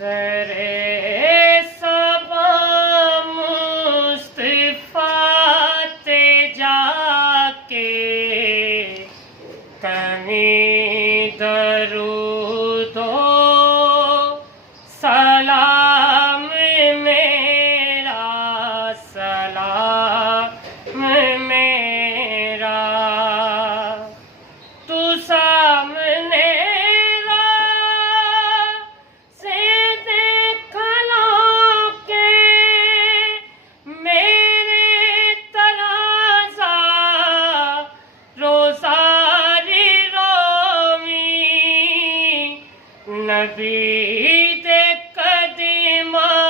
در صبا مصطفیٰ تے جا کے کہیں درود و سلام میرا، سلام میرا تو سامنے نبی دے قدماں